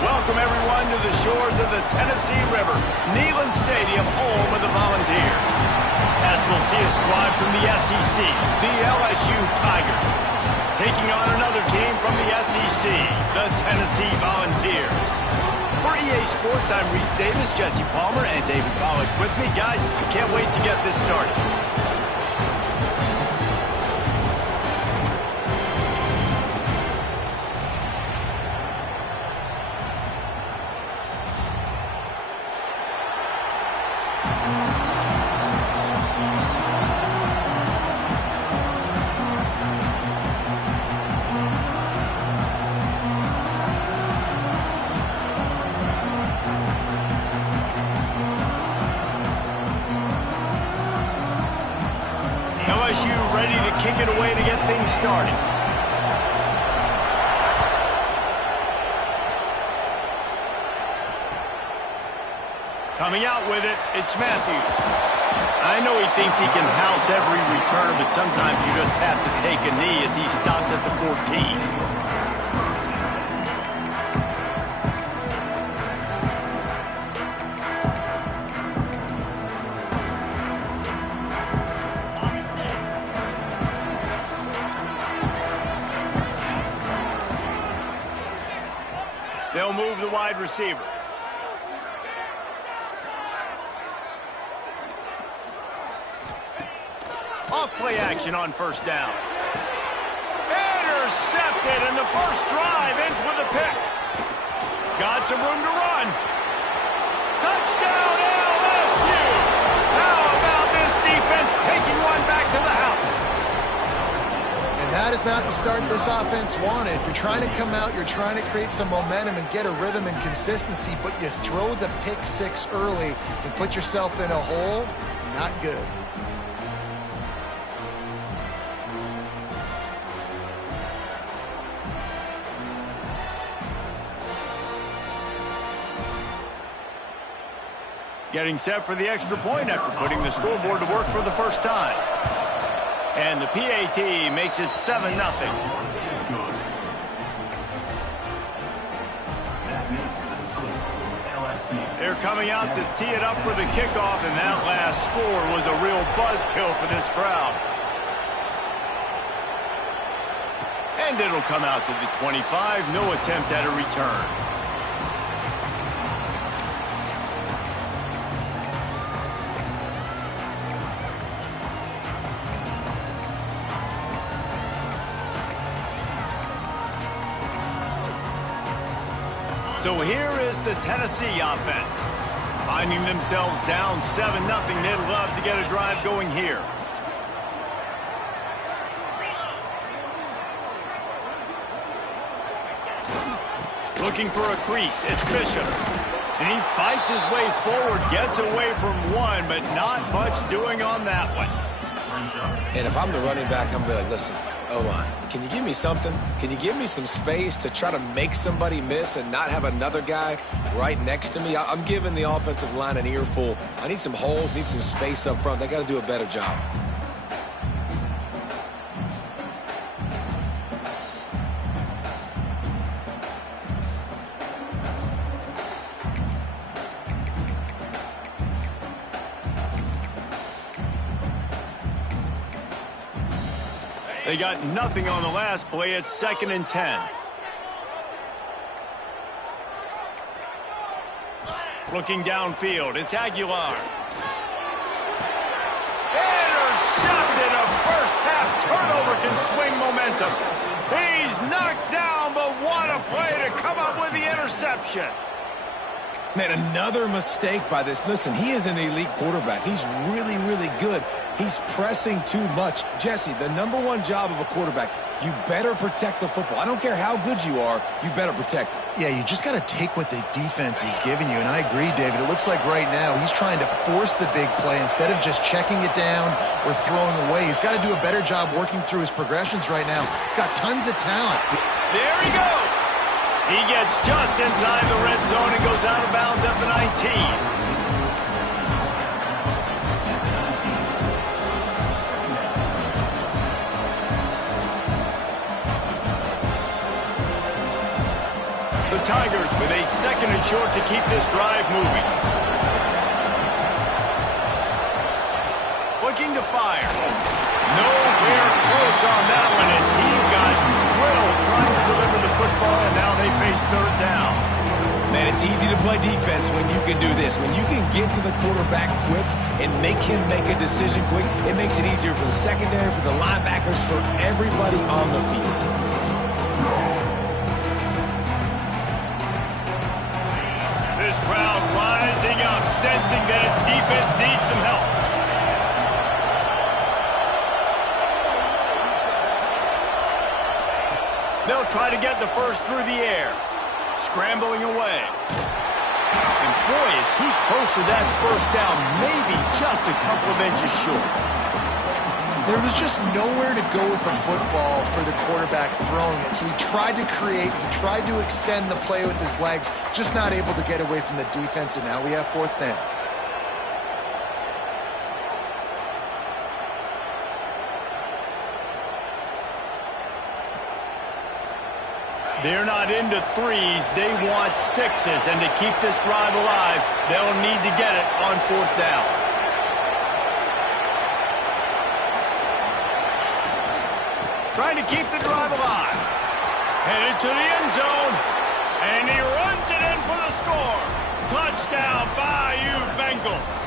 Welcome everyone to the shores of the Tennessee River, Neyland Stadium, home of the Volunteers. As we'll see a squad from the SEC, the LSU Tigers, taking on another team from the SEC, the Tennessee Volunteers. For EA Sports, I'm Reese Davis, Jesse Palmer, and David Pollack with me. Guys, can't wait to get this started. LSU ready to kick it away to get things started. Coming out with it, it's Matthews. I know he thinks he can house every return, but sometimes you just have to take a knee as he stopped at the 14. They'll move the wide receiver. Off play action on first down. Intercepted, and the first drive ends with a pick. Got some room to run. Touchdown LSU! How about this defense taking one back to the house? And that is not the start this offense wanted. You're trying to come out, you're trying to create some momentum and get a rhythm and consistency, but you throw the pick six early and put yourself in a hole. Not good. Getting set for the extra point after putting the scoreboard to work for the first time. And the PAT makes it 7-0. They're coming out to tee it up for the kickoff, and that last score was a real buzzkill for this crowd. And it'll come out to the 25, no attempt at a return. So here is the Tennessee offense. Finding themselves down 7-0, they'd love to get a drive going here. Looking for a crease, it's Bishop. And he fights his way forward, gets away from one, but not much doing on that one. And if I'm the running back, I'm going to be like, listen, O-line, can you give me something? Can you give me some space to try to make somebody miss and not have another guy right next to me? I'm giving the offensive line an earful. I need some holes, need some space up front. They got to do a better job. They got nothing on the last play. It's 2nd and 10. Looking downfield, it's Aguilar. Intercepted. A first-half turnover can swing momentum. He's knocked down, but what a play to come up with the interception. Man, another mistake by this. Listen, he is an elite quarterback. He's really, really good. He's pressing too much. Jesse, the #1 job of a quarterback, you better protect the football. I don't care how good you are, you better protect it. Yeah, you just got to take what the defense is giving you, and I agree, David. It looks like right now he's trying to force the big play instead of just checking it down or throwing away. He's got to do a better job working through his progressions right now. He's got tons of talent. There he goes. He gets just inside the red zone and goes out of bounds at the 19. The Tigers with a 2nd and short to keep this drive moving. Looking to fire. Nowhere close on that one as he got drilled trying to deliver the football, and now they face 3rd down. Man, it's easy to play defense when you can do this. When you can get to the quarterback quick and make him make a decision quick, it makes it easier for the secondary, for the linebackers, for everybody on the field. This crowd rising up, sensing that its defense needs some help. They'll try to get the first through the air. Scrambling away. And boy, is he close to that first down, maybe just a couple of inches short. There was just nowhere to go with the football for the quarterback throwing it. So he tried to create, he tried to extend the play with his legs, just not able to get away from the defense, and now we have 4th down. They're not into 3s, they want 6s, and to keep this drive alive, they'll need to get it on 4th down. Trying to keep the drive alive. Headed to the end zone, and he runs it in for the score. Touchdown, Bayou Bengals.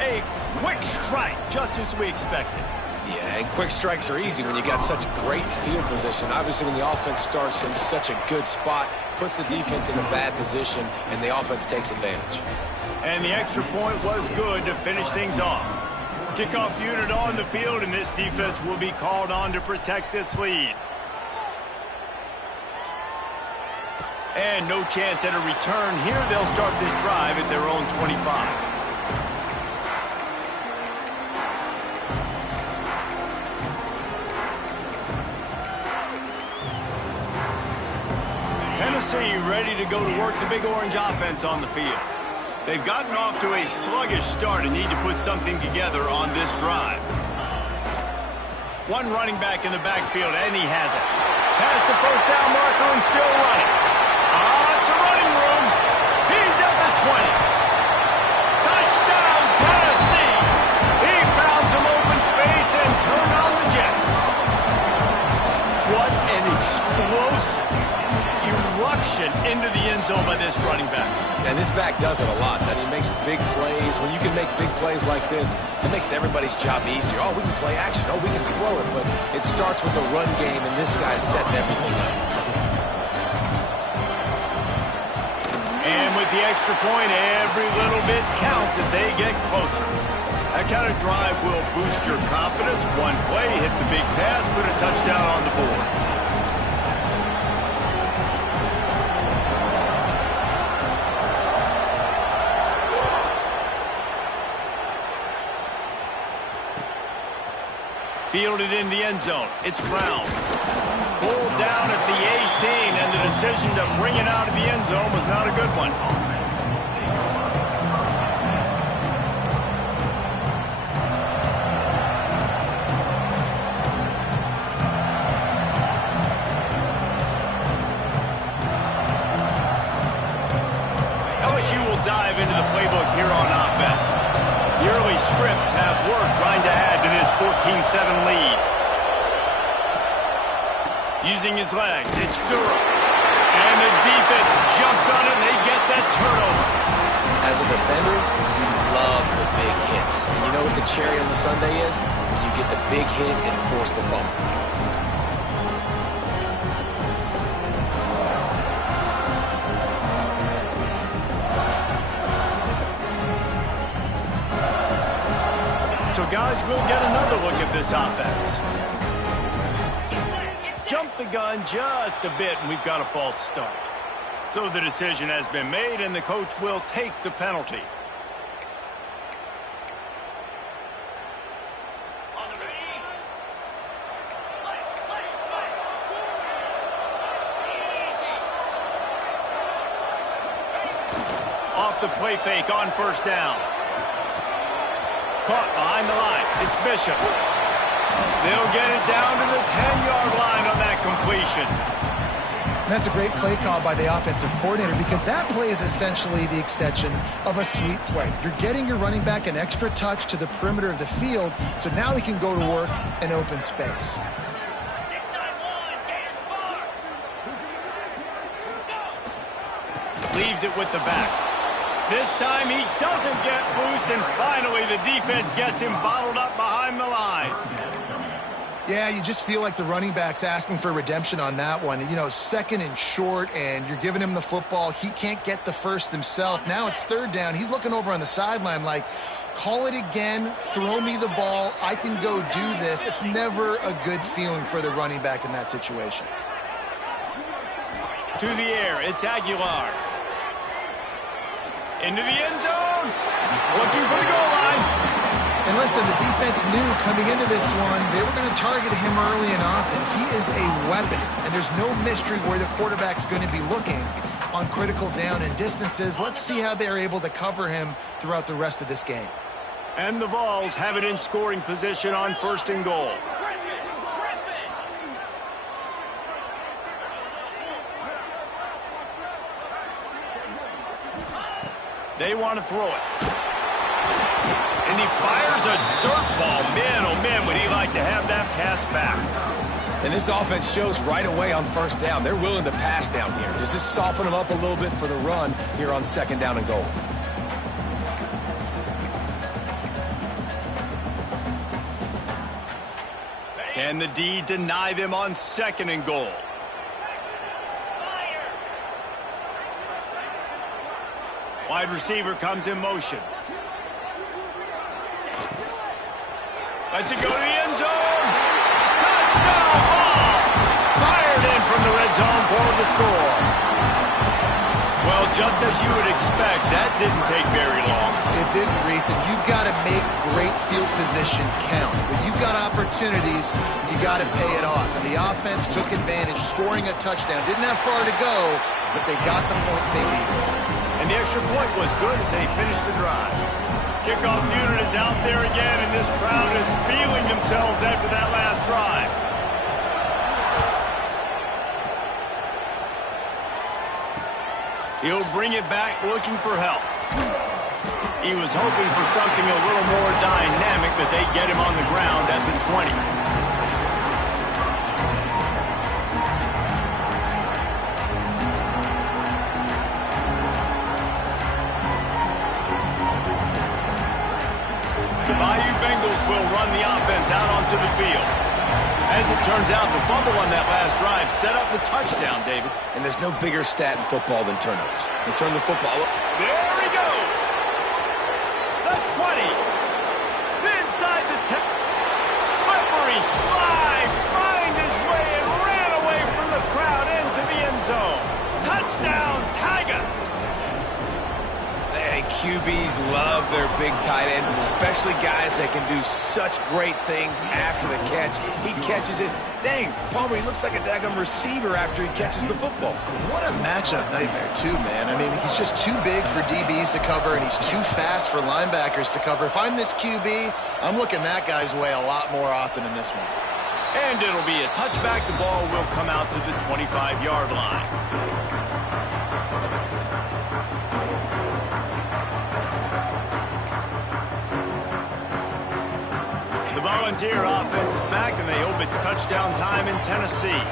A quick strike, just as we expected. Yeah, and quick strikes are easy when you got such great field position. Obviously, when the offense starts in such a good spot, puts the defense in a bad position, and the offense takes advantage. And the extra point was good to finish things off. Kickoff unit on the field, and this defense will be called on to protect this lead. And no chance at a return here. They'll start this drive at their own 25. Tennessee ready to go to work the Big Orange offense on the field. They've gotten off to a sluggish start and need to put something together on this drive. One running back in the backfield, and he has it. Past the first down marker and still running. It's a running room. He's at the 20. Touchdown, Tennessee. He found some open space and turned on the Jets. What an explosive eruption into the end zone by this running back. And this back does it a lot. And he makes big plays. When you can make big plays like this, it makes everybody's job easier. Oh, we can play action. Oh, we can throw it. But it starts with the run game, and this guy's setting everything up. And with the extra point, every little bit counts as they get closer. That kind of drive will boost your confidence. One play, hit the big pass, put a touchdown on the board. Fielded in the end zone. It's Brown. Pulled down at the 18, and the decision to bring it out of the end zone was not a good one. LSU will dive into the playbook here on offense. The early scripts have worked trying to add to this 14-7 lead. Using his legs, it's Durham. And the defense jumps on it, and they get that turnover. As a defender, you love the big hits. And you know what the cherry on the sundae is? When you get the big hit and force the fumble. So, guys, we'll get another look at this offense. Jump the gun just a bit, and we've got a false start. So the decision has been made, and the coach will take the penalty. Off the play fake on first down. Caught behind the line. It's Bishop. They'll get it down to the 10-yard line on that completion. And that's a great play call by the offensive coordinator because that play is essentially the extension of a sweep play. You're getting your running back an extra touch to the perimeter of the field, so now he can go to work in open space. Leaves it with the back. This time he doesn't get loose, and finally the defense gets him bottled up behind the line. Yeah, you just feel like the running back's asking for redemption on that one. You know, second and short, and you're giving him the football. He can't get the first himself. Now it's third down. He's looking over on the sideline like, call it again, throw me the ball, I can go do this. It's never a good feeling for the running back in that situation. To the air, it's Aguilar. Into the end zone. Looking for the goal line. And listen, the defense knew coming into this one, they were going to target him early and often. He is a weapon, and there's no mystery where the quarterback's going to be looking on critical down and distances. Let's see how they're able to cover him throughout the rest of this game. And the Vols have it in scoring position on first and goal. They want to throw it. And he fires a dirt ball. Man, oh man, would he like to have that pass back. And this offense shows right away on first down. They're willing to pass down here. Does this soften them up a little bit for the run here on second down and goal? Can the D deny them on second and goal? Wide receiver comes in motion. Lets it go to the end zone. Touchdown ball! Fired in from the red zone for the score. Well, just as you would expect, that didn't take very long. It didn't, Reese, and you've got to make great field position count. When you've got opportunities, you got to pay it off. And the offense took advantage, scoring a touchdown. Didn't have far to go, but they got the points they needed. And the extra point was good as they finished the drive. Kickoff unit is out there again, and this crowd is feeling themselves after that last drive. He'll bring it back looking for help. He was hoping for something a little more dynamic, but they get him on the ground at the 20. The Bayou Bengals will run the offense out onto the field. As it turns out, the fumble on that last drive set up the touchdown, David. And there's no bigger stat in football than turnovers. You turn the football up. There he goes. The 20. Inside the 10. Slippery slide. Find his way and ran away from the crowd into the end zone. Touchdown, Tigers. Hey, QBs love their big tight ends, and especially guys that can do such great things after the catch. He catches it. Dang, Palmer, he looks like a daggum receiver after he catches the football. What a matchup nightmare, too, man. I mean, he's just too big for DBs to cover, and he's too fast for linebackers to cover. If I'm this QB, I'm looking that guy's way a lot more often in this one. And it'll be a touchback. The ball will come out to the 25-yard line. The Volunteer offense is back, and they hope it's touchdown time in Tennessee.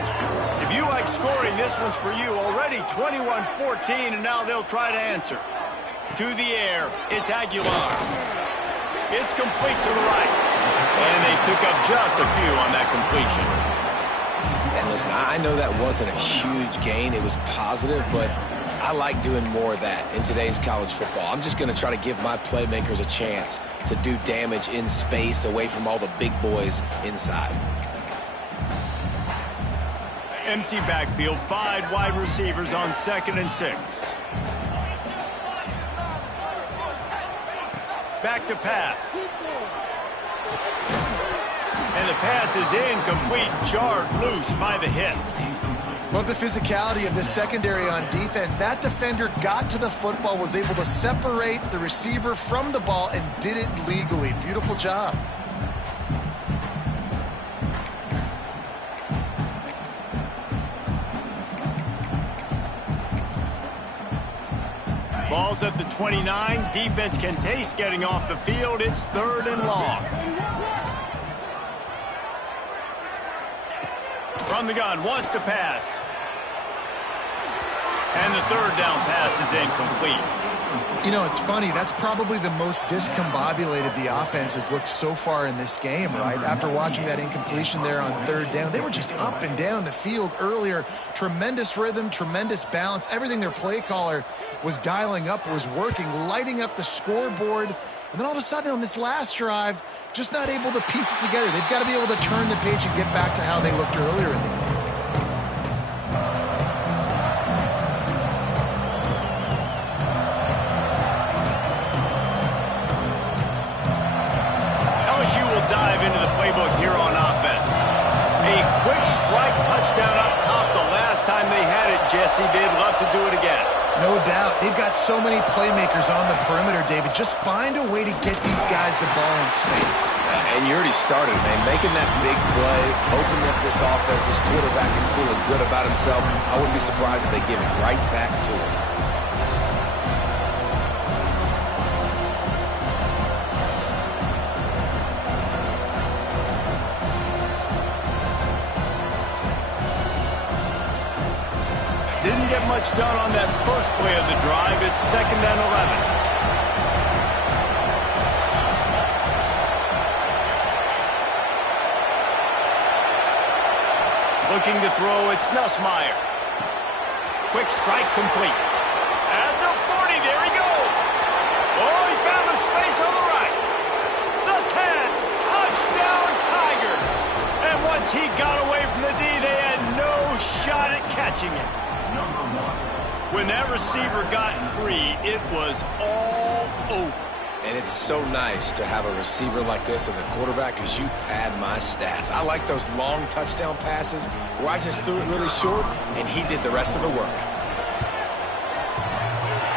If you like scoring, this one's for you. Already 21-14, and now they'll try to answer. To the air, it's Aguilar. It's complete to the right. And they pick up just a few on that completion. And listen, I know that wasn't a huge gain. It was positive, but I like doing more of that in today's college football. I'm just going to try to give my playmakers a chance to do damage in space away from all the big boys inside. Empty backfield, 5 wide receivers on 2nd and 6. Back to pass. And the pass is incomplete, charged loose by the hit. Love the physicality of this secondary on defense. That defender got to the football, was able to separate the receiver from the ball, and did it legally. Beautiful job. Ball's at the 29. Defense can taste getting off the field. It's 3rd and long. From the gun, wants to pass. And the 3rd down pass is incomplete. You know, it's funny. That's probably the most discombobulated the offense has looked so far in this game, right? After watching that incompletion there on 3rd down, they were just up and down the field earlier. Tremendous rhythm, tremendous balance. Everything their play caller was dialing up was working, lighting up the scoreboard. And then all of a sudden on this last drive, just not able to piece it together. They've got to be able to turn the page and get back to how they looked earlier in the game. LSU will dive into the playbook here on offense. A quick strike touchdown up top the last time they had it. Jesse did love to do it again. No doubt. They've got so many playmakers on the perimeter, David. Just find a way to get these guys the ball in space. And you already started, man. Making that big play, opening up this offense. This quarterback is feeling good about himself. I wouldn't be surprised if they give it right back to him. Didn't get much done on that first play of the drive. It's 2nd and 11. Looking to throw, it's Nussmeier. Quick strike complete. At the 40, there he goes. Oh, he found a space on the right. The 10, touchdown Tigers. And once he got away from the D, they had no shot at catching it. When that receiver got free, it was all over. And it's so nice to have a receiver like this as a quarterback because you pad my stats. I like those long touchdown passes where I just threw it really short and he did the rest of the work.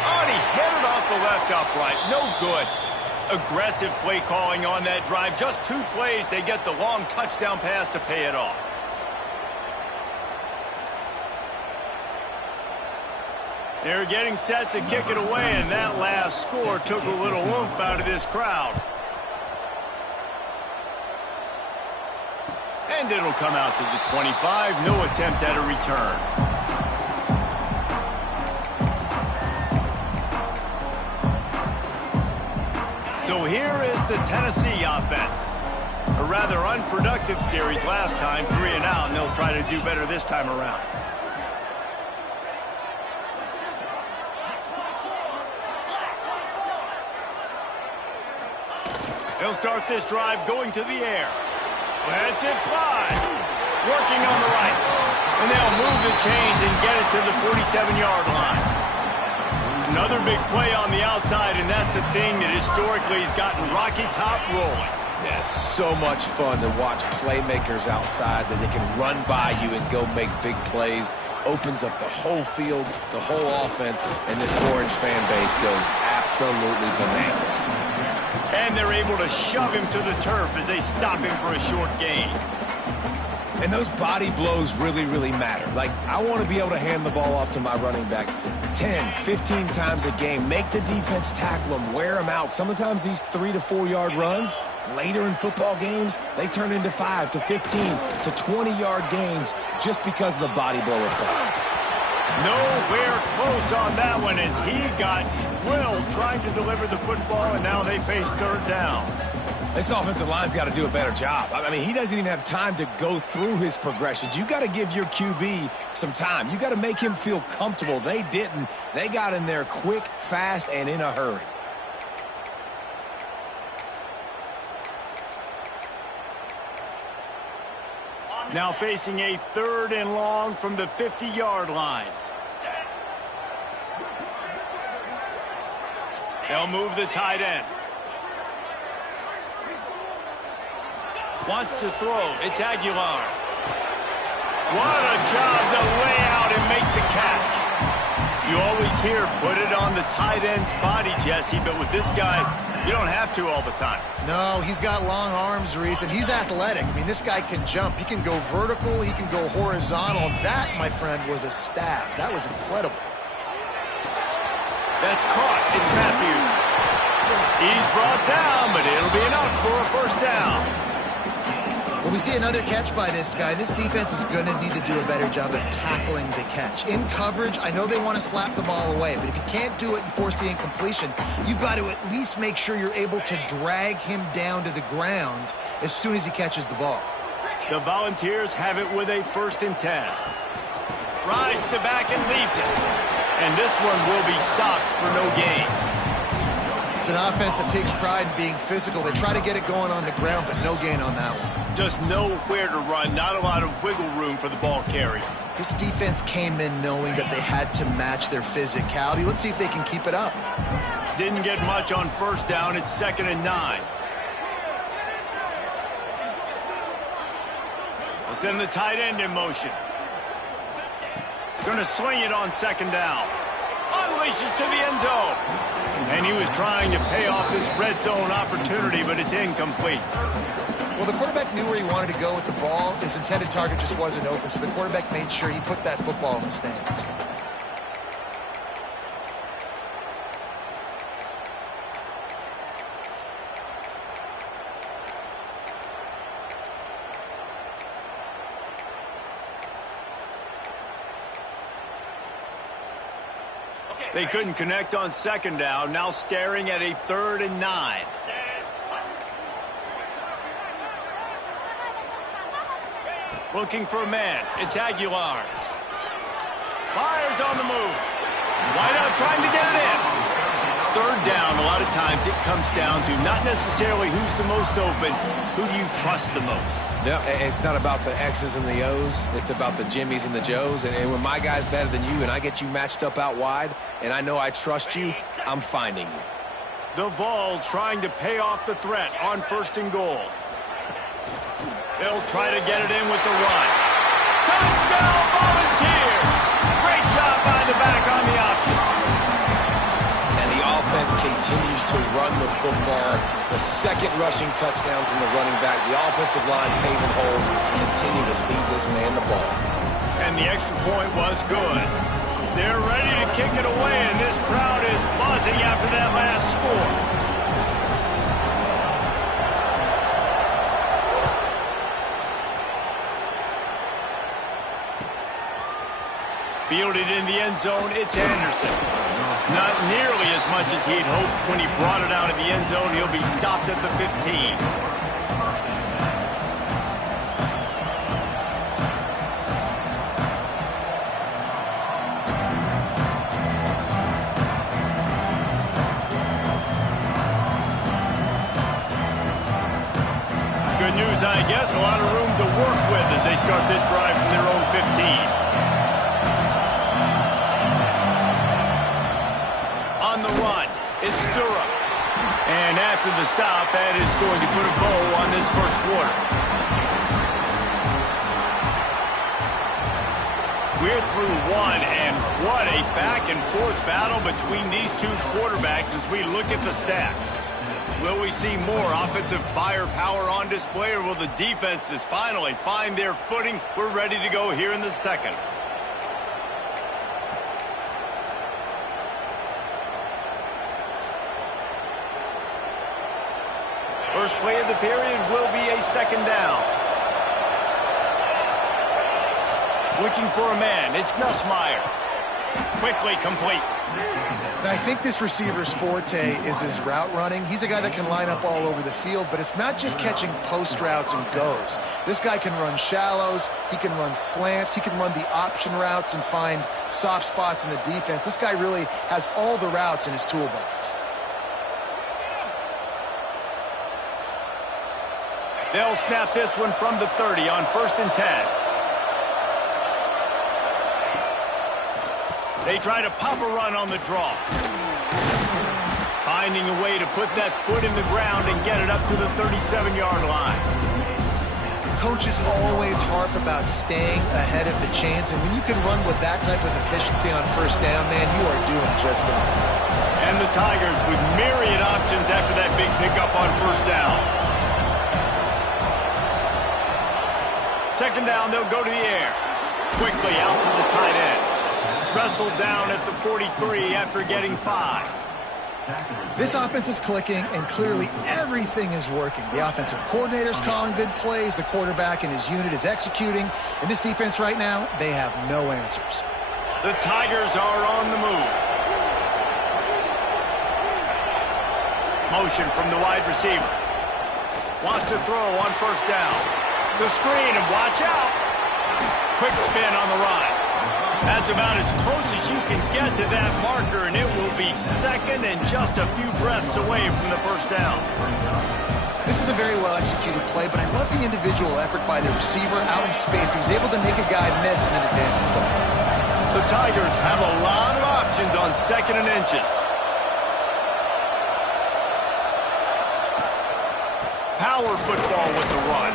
Oh, and he hit it off the left upright. No good. Aggressive play calling on that drive. Just 2 plays, they get the long touchdown pass to pay it off. They're getting set to kick it away, and that last score took a little oomph out of this crowd. And it'll come out to the 25. No attempt at a return. So here is the Tennessee offense. A rather unproductive series last time, 3 and out, and they'll try to do better this time around. They'll start this drive going to the air. Let's it fly. Working on the right. And they'll move the chains and get it to the 47-yard line. Another big play on the outside, and that's the thing that historically has gotten Rocky Top rolling. Yeah, so much fun to watch playmakers outside that they can run by you and go make big plays. Opens up the whole field, the whole offense, and this Orange fan base goes absolutely bananas. And they're able to shove him to the turf as they stop him for a short gain. And those body blows really, really matter. Like, I want to be able to hand the ball off to my running back 10, 15 times a game. Make the defense tackle them, wear them out. Sometimes these 3 to 4 yard runs, later in football games, they turn into 5 to 15 to 20 yard gains just because of the body blow effect. Nowhere close on that one as he got drilled trying to deliver the football, and now they face third down. This offensive line's got to do a better job. I mean, he doesn't even have time to go through his progressions. You got to give your QB some time. You got to make him feel comfortable. They didn't. They got in there quick, fast, and in a hurry. Now facing a 3rd and long from the 50-yard line. They'll move the tight end. Wants to throw. It's Aguilar. What a job to lay out and make the catch. You always hear put it on the tight end's body, Jesse, but with this guy, you don't have to all the time. No, he's got long arms, Reese, and he's athletic. I mean, this guy can jump. He can go vertical. He can go horizontal. That, my friend, was a stab. That was incredible. That's caught. It's Matthews. He's brought down, but it'll be enough for a first down. Well, we see another catch by this guy. This defense is going to need to do a better job of tackling the catch. In coverage, I know they want to slap the ball away, but if you can't do it and force the incompletion, you've got to at least make sure you're able to drag him down to the ground as soon as he catches the ball. The Volunteers have it with a 1st and 10. Rides the back and leaves it. And this one will be stopped for no gain. It's an offense that takes pride in being physical. They try to get it going on the ground, but no gain on that one. Just nowhere to run, not a lot of wiggle room for the ball carrier. This defense came in knowing that they had to match their physicality. Let's see if they can keep it up. Didn't get much on first down. It's 2nd and 9. We'll send the tight end in motion. Going to swing it on 2nd down. Unleashes to the end zone. And he was trying to pay off this red zone opportunity, but it's incomplete. Well, the quarterback knew where he wanted to go with the ball. His intended target just wasn't open, so the quarterback made sure he put that football in the stands. They couldn't connect on 2nd down, now staring at a 3rd and 9. Looking for a man. It's Aguilar. Fires on the move. Wide out trying to get it in. 3rd down, a lot of times it comes down to not necessarily who's the most open, who do you trust the most? Yeah, it's not about the X's and the O's. It's about the Jimmys and the Joes. And when my guy's better than you and I get you matched up out wide and I know I trust you, I'm finding you. The Vols trying to pay off the threat on 1st and goal. They'll try to get it in with the run. Touchdown, Volunteers! Great job by the back on the option. And the offense continues to run the football. The 2nd rushing touchdown from the running back. The offensive line paving holes. Continue to feed this man the ball. And the extra point was good. They're ready to kick it away, and this crowd is buzzing after that last score. Fielded in the end zone, it's Anderson. Not nearly as much as he had hoped when he brought it out of the end zone. He'll be stopped at the 15. Good news, I guess. A lot of room to work with as they start this drive from their own 15. against Durham. And after the stop, that is going to put a bow on this first quarter. We're through one, and what a back-and-forth battle between these two quarterbacks as we look at the stats. Will we see more offensive firepower on display, or will the defenses finally find their footing? We're ready to go here in the second. First play of the period will be a second down. Looking for a man, it's Nussmeier. Quickly complete. Now, I think this receiver's forte is his route running. He's a guy that can line up all over the field, but it's not just catching post routes and goes. This guy can run shallows, he can run slants, he can run the option routes and find soft spots in the defense. This guy really has all the routes in his toolbox. They'll snap this one from the 30 on 1st and 10. They try to pop a run on the draw. Finding a way to put that foot in the ground and get it up to the 37-yard line. Coaches always harp about staying ahead of the chains, and when you can run with that type of efficiency on 1st down, man, you are doing just that. And the Tigers with myriad options after that big pickup on 1st down. Second down, they'll go to the air. Quickly out to the tight end. Wrestled down at the 43 after getting 5. This offense is clicking, and clearly everything is working. The offensive coordinator's calling good plays. The quarterback and his unit is executing. And this defense right now, they have no answers. The Tigers are on the move. Motion from the wide receiver. Wants to throw on 1st down. The screen, and watch out. Quick spin on the right. That's about as close as you can get to that marker, and it will be second and just a few breaths away from the 1st down. This is a very well-executed play, but I love the individual effort by the receiver out in space. He was able to make a guy miss and then advance the football. The Tigers have a lot of options on 2nd and inches. Power football with the run.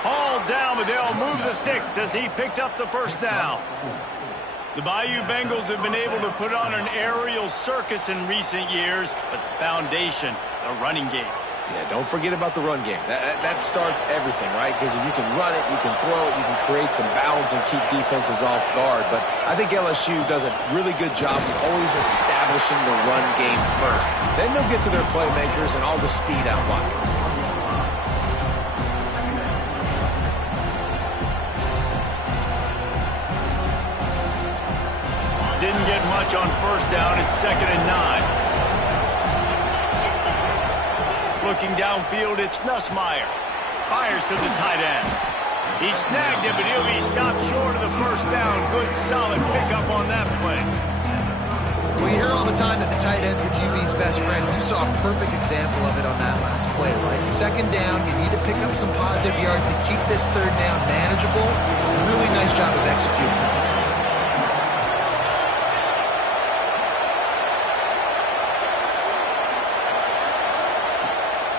Hauled down, but they'll move the sticks as he picks up the 1st down. The Bayou Bengals have been able to put on an aerial circus in recent years, but the foundation, the running game. Yeah, don't forget about the run game. That starts everything, right? Because if you can run it, you can throw it, you can create some balance and keep defenses off guard. But I think LSU does a really good job of always establishing the run game first. Then they'll get to their playmakers and all the speed out wide. Didn't get much on 1st down. It's 2nd and 9. Looking downfield, it's Nussmeier. Fires to the tight end. He snagged it, but he'll be stopped short of the 1st down. Good, solid pickup on that play. Well, you hear all the time that the tight end's the QB's best friend. You saw a perfect example of it on that last play, right? 2nd down, you need to pick up some positive yards to keep this 3rd down manageable. Really nice job of executing.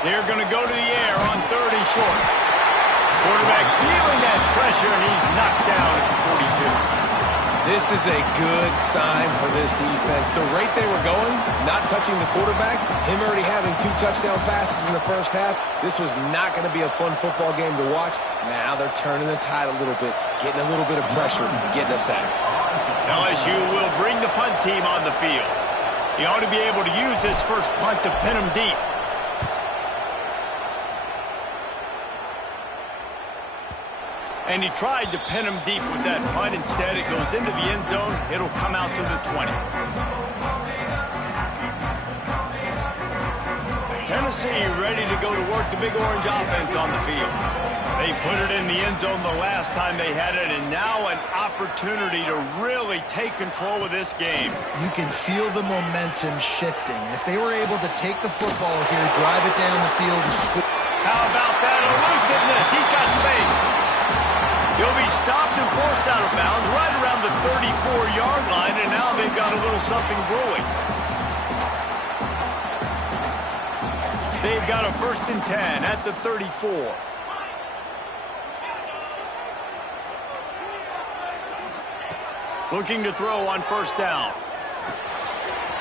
They're going to go to the air on 3rd and short. Quarterback feeling that pressure, and he's knocked down at the 42. This is a good sign for this defense. The rate they were going, not touching the quarterback, him already having 2 touchdown passes in the 1st half, this was not going to be a fun football game to watch. Now they're turning the tide a little bit, getting a little bit of pressure, getting a sack. LSU will bring the punt team on the field. He ought to be able to use his first punt to pin him deep. And he tried to pin him deep with that punt. Instead, it goes into the end zone. It'll come out to the 20. Tennessee ready to go to work the Big Orange offense on the field. They put it in the end zone the last time they had it, and now an opportunity to really take control of this game. You can feel the momentum shifting. If they were able to take the football here, drive it down the field, and score. How about that elusiveness? He's got space. He'll be stopped and forced out of bounds right around the 34-yard line, and now they've got a little something brewing. they've got a 1st and 10 at the 34. Looking to throw on 1st down.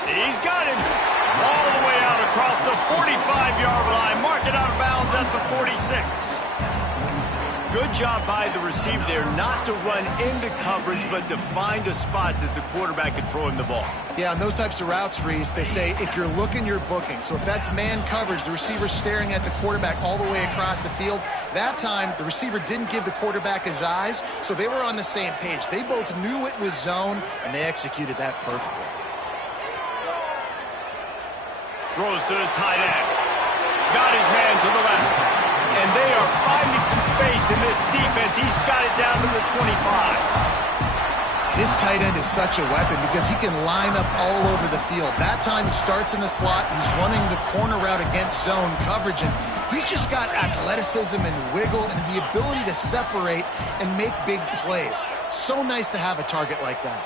He's got it all the way out across the 45-yard line. Mark it out of bounds at the 46. Good job by the receiver there not to run into coverage, but to find a spot that the quarterback can throw him the ball. Yeah, on those types of routes, Reese, they say if you're looking, you're booking. So if that's man coverage, the receiver's staring at the quarterback all the way across the field. That time, the receiver didn't give the quarterback his eyes, so they were on the same page. They both knew it was zone, and they executed that perfectly. Throws to the tight end. Got his man to the left. And they are finding some space in this defense. He's got it down to the 25. This tight end is such a weapon because he can line up all over the field. That time he starts in the slot. He's running the corner route against zone coverage. And he's just got athleticism and wiggle and the ability to separate and make big plays. It's so nice to have a target like that.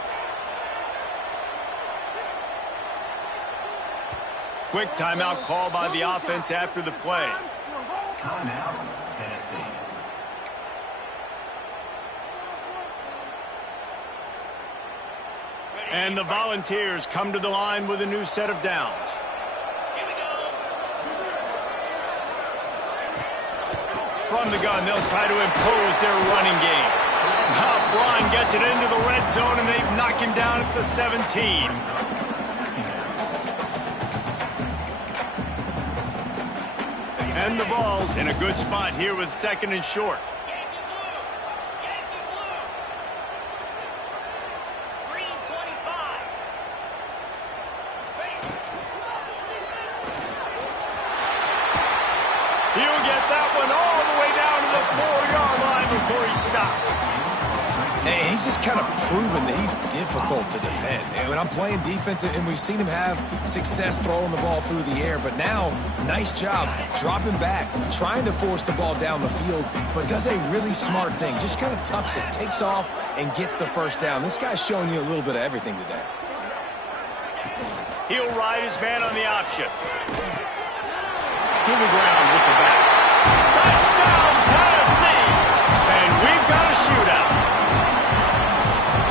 Quick timeout call by the offense after the play. Timeout, Tennessee. And the Volunteers come to the line with a new set of downs. From the gun, they'll try to impose their running game. Tough run gets it into the red zone, and they've knocked him down at the 17. And the ball's in a good spot here with 2nd and short. He'll get that one all the way down to the 4-yard line before he stopped. And he's just kind of proven that he's difficult to defend. And when I'm playing defense, and we've seen him have success throwing the ball through the air, but now, nice job dropping back, trying to force the ball down the field, but does a really smart thing. Just kind of tucks it, takes off, and gets the 1st down. This guy's showing you a little bit of everything today. He'll ride his man on the option. To the ground with the back. Touchdown, Tennessee! And we've got a shootout.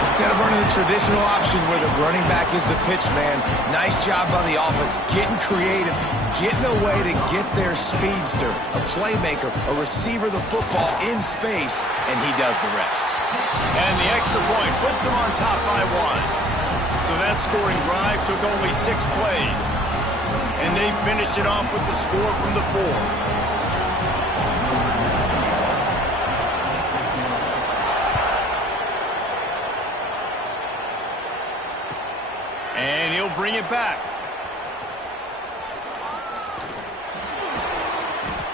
Instead of running the traditional option where the running back is the pitch man, nice job by the offense, getting creative, getting a way to get their speedster, a playmaker, a receiver the football in space, and he does the rest. And the extra point puts them on top by 1. So that scoring drive took only 6 plays. And they finished it off with the score from the 4. And he'll bring it back.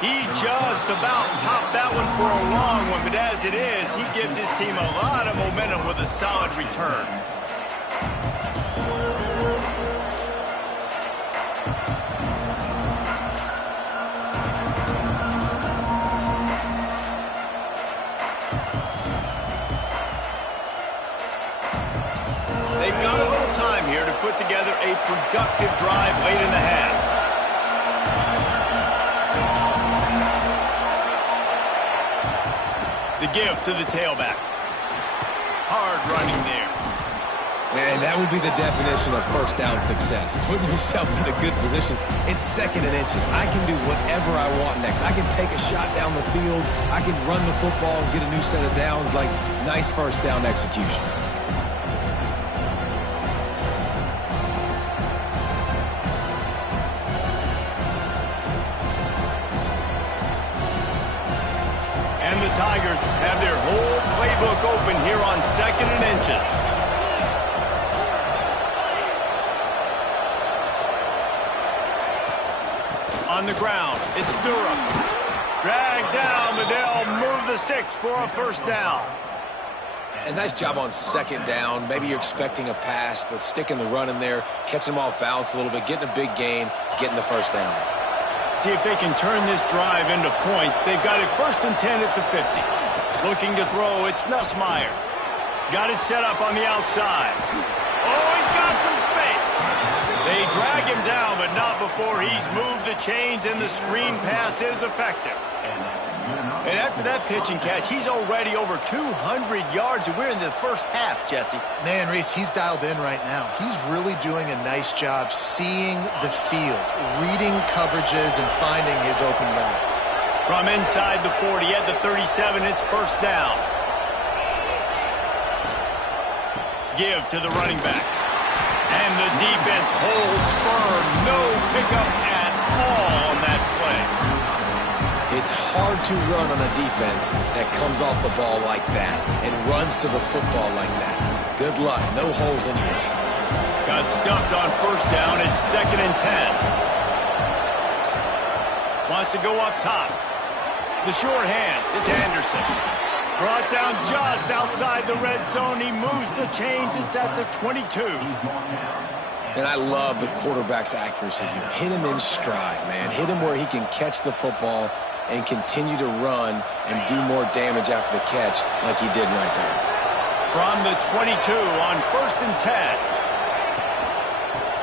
He just about popped that one for a long one, but as it is, he gives his team a lot of momentum with a solid return. They've got a little time here to put together a productive drive late in the half. The give to the tailback. Hard running there. And that would be the definition of 1st down success. Putting yourself in a good position. It's 2nd and inches. I can do whatever I want next. I can take a shot down the field. I can run the football and get a new set of downs. Like, nice 1st down execution. And the Tigers have their whole playbook open here on 2nd and inches. On the ground, it's Durham. Dragged down, but they'll move the sticks for a 1st down. A nice job on 2nd down. Maybe you're expecting a pass, but sticking the run in there, catching them off balance a little bit, getting a big gain, getting the 1st down. See if they can turn this drive into points. They've got it 1st and 10 at the 50. Looking to throw, it's Nussmeier. Got it set up on the outside. Oh, he's got some space. They drag him down, but not before he's moved the chains, and the screen pass is effective. And after that pitch and catch, he's already over 200 yards, and we're in the first half, Jesse. Man, Reese, he's dialed in right now. He's really doing a nice job seeing the field, reading coverages, and finding his open guy. From inside the 40 at the 37, it's first down. Give to the running back. And the defense holds firm. No pickup at all on that play. It's hard to run on a defense that comes off the ball like that and runs to the football like that. Good luck. No holes in here. Got stuffed on first down. It's 2nd and 10. Wants to go up top. The short hands. It's Anderson. Brought down just outside the red zone. He moves the chains. It's at the 22. And I love the quarterback's accuracy here. Hit him in stride, man. Hit him where he can catch the football and continue to run and do more damage after the catch like he did right there. From the 22 on 1st and 10.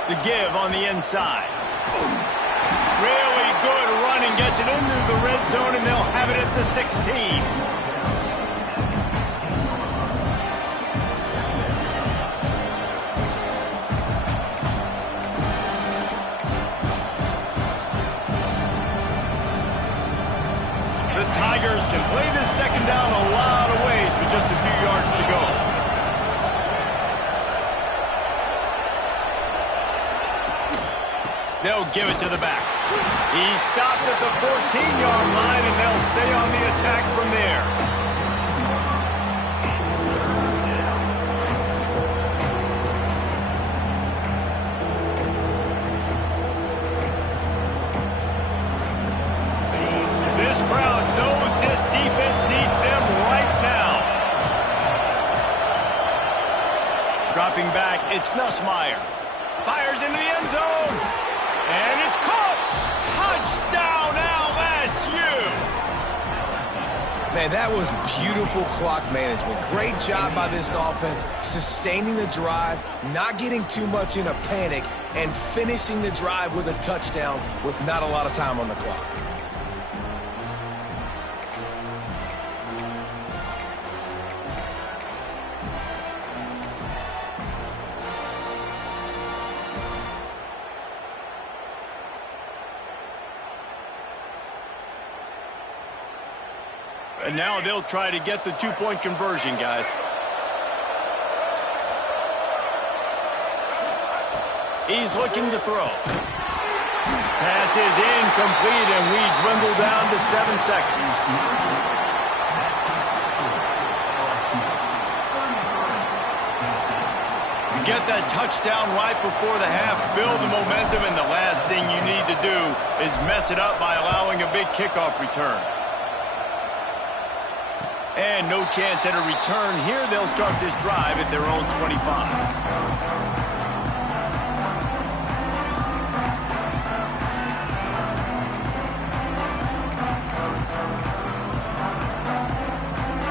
The give on the inside. Really good running. Gets it into the red zone, and they'll have it at the 16. Tigers can play this second down a lot of ways with just a few yards to go. They'll give it to the back. He stopped at the 14-yard line, and they'll stay on the attack from there. This crowd knows this defense needs them right now. Dropping back, it's Nussmeier. Fires into the end zone. And it's caught. Touchdown, LSU. Man, that was beautiful clock management. Great job by this offense, sustaining the drive, not getting too much in a panic, and finishing the drive with a touchdown with not a lot of time on the clock. And now they'll try to get the two-point conversion, guys. He's looking to throw. Pass is incomplete, and we dwindle down to 7 seconds. You get that touchdown right before the half, build the momentum, and the last thing you need to do is mess it up by allowing a big kickoff return. And no chance at a return here. They'll start this drive at their own 25.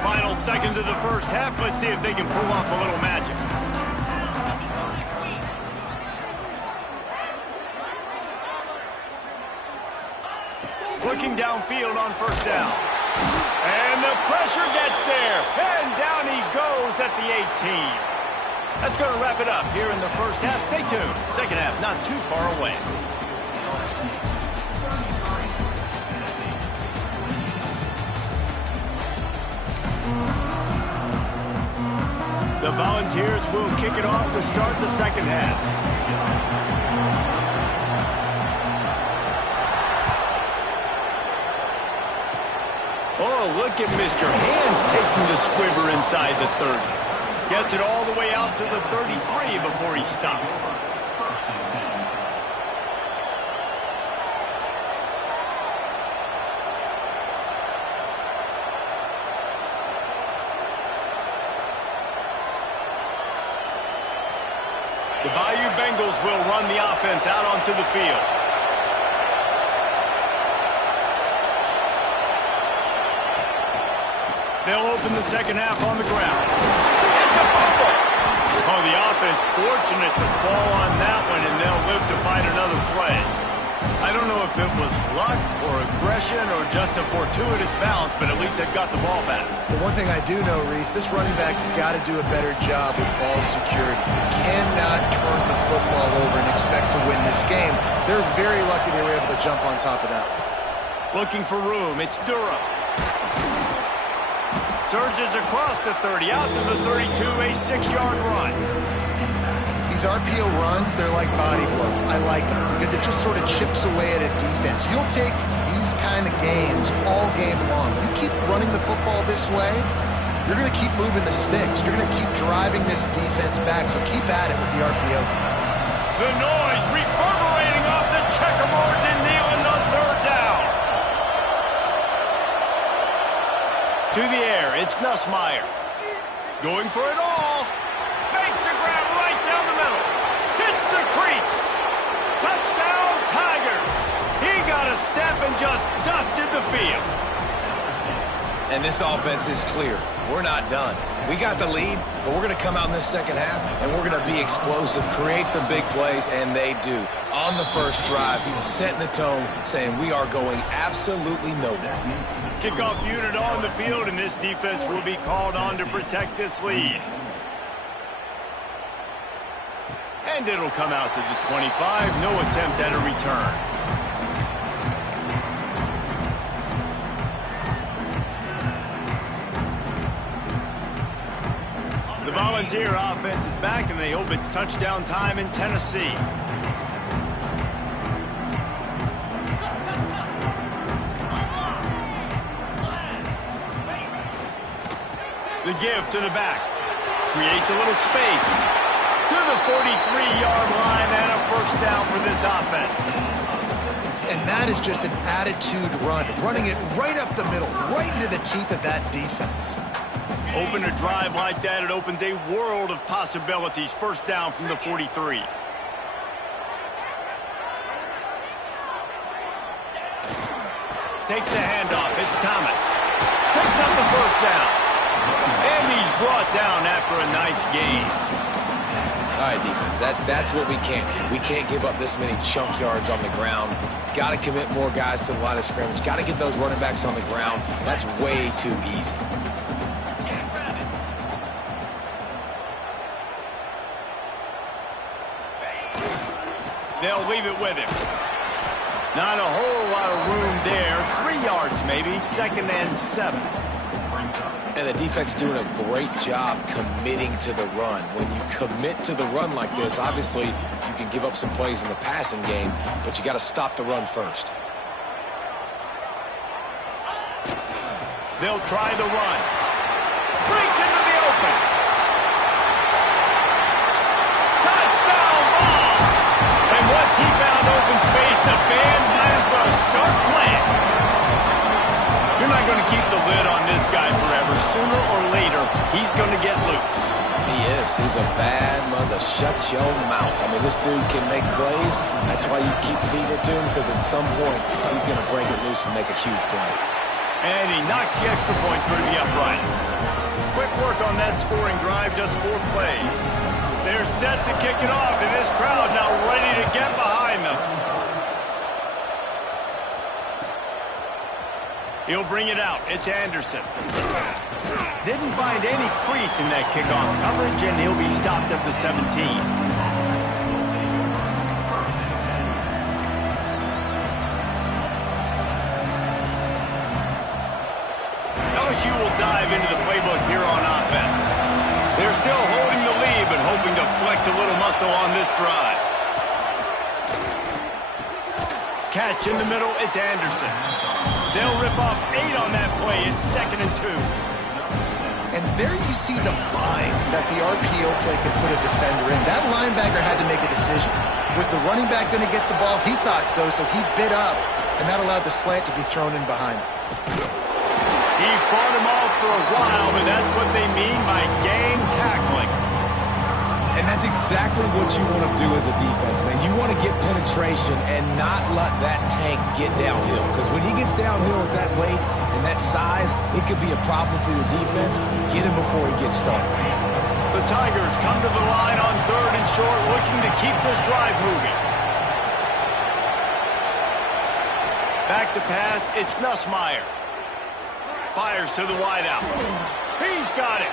Final seconds of the first half. Let's see if they can pull off a little magic. Looking downfield on first down. And the pressure gets there. And down he goes at the 18. That's going to wrap it up here in the first half. Stay tuned. Second half not too far away. The Volunteers will kick it off to start the second half. Oh, look at Mr. Hands taking the squibber inside the 30. Gets it all the way out to the 33 before he stopped. The Bayou Bengals will run the offense out onto the field. They'll open the second half on the ground. It's a fumble. Oh, the offense fortunate to fall on that one, and they'll live to fight another play. I don't know if if it was luck or aggression or just a fortuitous bounce, but at least they've got the ball back. The one thing I do know, Reese, this running back has got to do a better job with ball security. You cannot turn the football over and expect to win this game. They're very lucky they were able to jump on top of that. Looking for room, it's Durham. Surges across the 30, out to the 32, a 6-yard run. These RPO runs, they're like body blows. I like them because it just sort of chips away at a defense. You'll take these kind of games all game long. You keep running the football this way, you're going to keep moving the sticks. You're going to keep driving this defense back, so keep at it with the RPO. The noise reverberating off the checkerboards in Neyland on third down. To the air, it's Nussmeier. Going for it all. Makes the grab right down the middle. Hits the crease. Touchdown, Tigers. He got a step and just dusted the field. And this offense is clear. We're not done. We got the lead, but we're going to come out in this second half, and we're going to be explosive, create some big plays, and they do. On the first drive, setting the tone, saying we are going absolutely nowhere. Kickoff unit on the field, and this defense will be called on to protect this lead. And it'll come out to the 25. No attempt at a return. The Volunteer offense is back, and they hope it's touchdown time in Tennessee. The give to the back. Creates a little space. To the 43-yard line and a first down for this offense. And that is just an attitude run, running it right up the middle, right into the teeth of that defense. Open a drive like that, it opens a world of possibilities. First down from the 43. Takes the handoff. It's Thomas. Picks up the first down. And he's brought down after a nice gain. All right, defense, that's what we can't do. We can't give up this many chunk yards on the ground. Got to commit more guys to the line of scrimmage. Got to get those running backs on the ground. That's way too easy. They'll leave it with him. Not a whole lot of room there. 3 yards maybe. Second and 7. And the defense doing a great job committing to the run. When you commit to the run like this, obviously you can give up some plays in the passing game, but you got to stop the run first. They'll try the run. Breaks into the open. Touchdown ball! And once he found open space, the band might as well start playing. You're not going to keep the lid on this guy forever. Sooner or later, he's going to get loose. He is. He's a bad mother. Shut your mouth. I mean, this dude can make plays. That's why you keep feeding it to him, because at some point, he's going to break it loose and make a huge play. And he knocks the extra point through the uprights. Quick work on that scoring drive, just 4 plays. They're set to kick it off, and this crowd now ready to get behind them. He'll bring it out. It's Anderson. Didn't find any crease in that kickoff coverage, and he'll be stopped at the 17. LSU will dive into the playbook here on offense. They're still holding the lead, but hoping to flex a little muscle on this drive. Catch in the middle, it's Anderson. They'll rip off 8 on that play. It's 2nd and 2. And there you see the bind that the RPO play could put a defender in. That linebacker had to make a decision. Was the running back going to get the ball? He thought so, so he bit up, and that allowed the slant to be thrown in behind. He fought him off for a while, but that's what they mean by game tackling. And that's exactly what you want to do as a defense, man. You want to get penetration and not let that tank get downhill. Because when he gets downhill at that weight and that size, it could be a problem for your defense. Get him before he gets started. The Tigers come to the line on 3rd and short, looking to keep this drive moving. Back to pass, it's Nussmeier. Fires to the wideout. He's got it.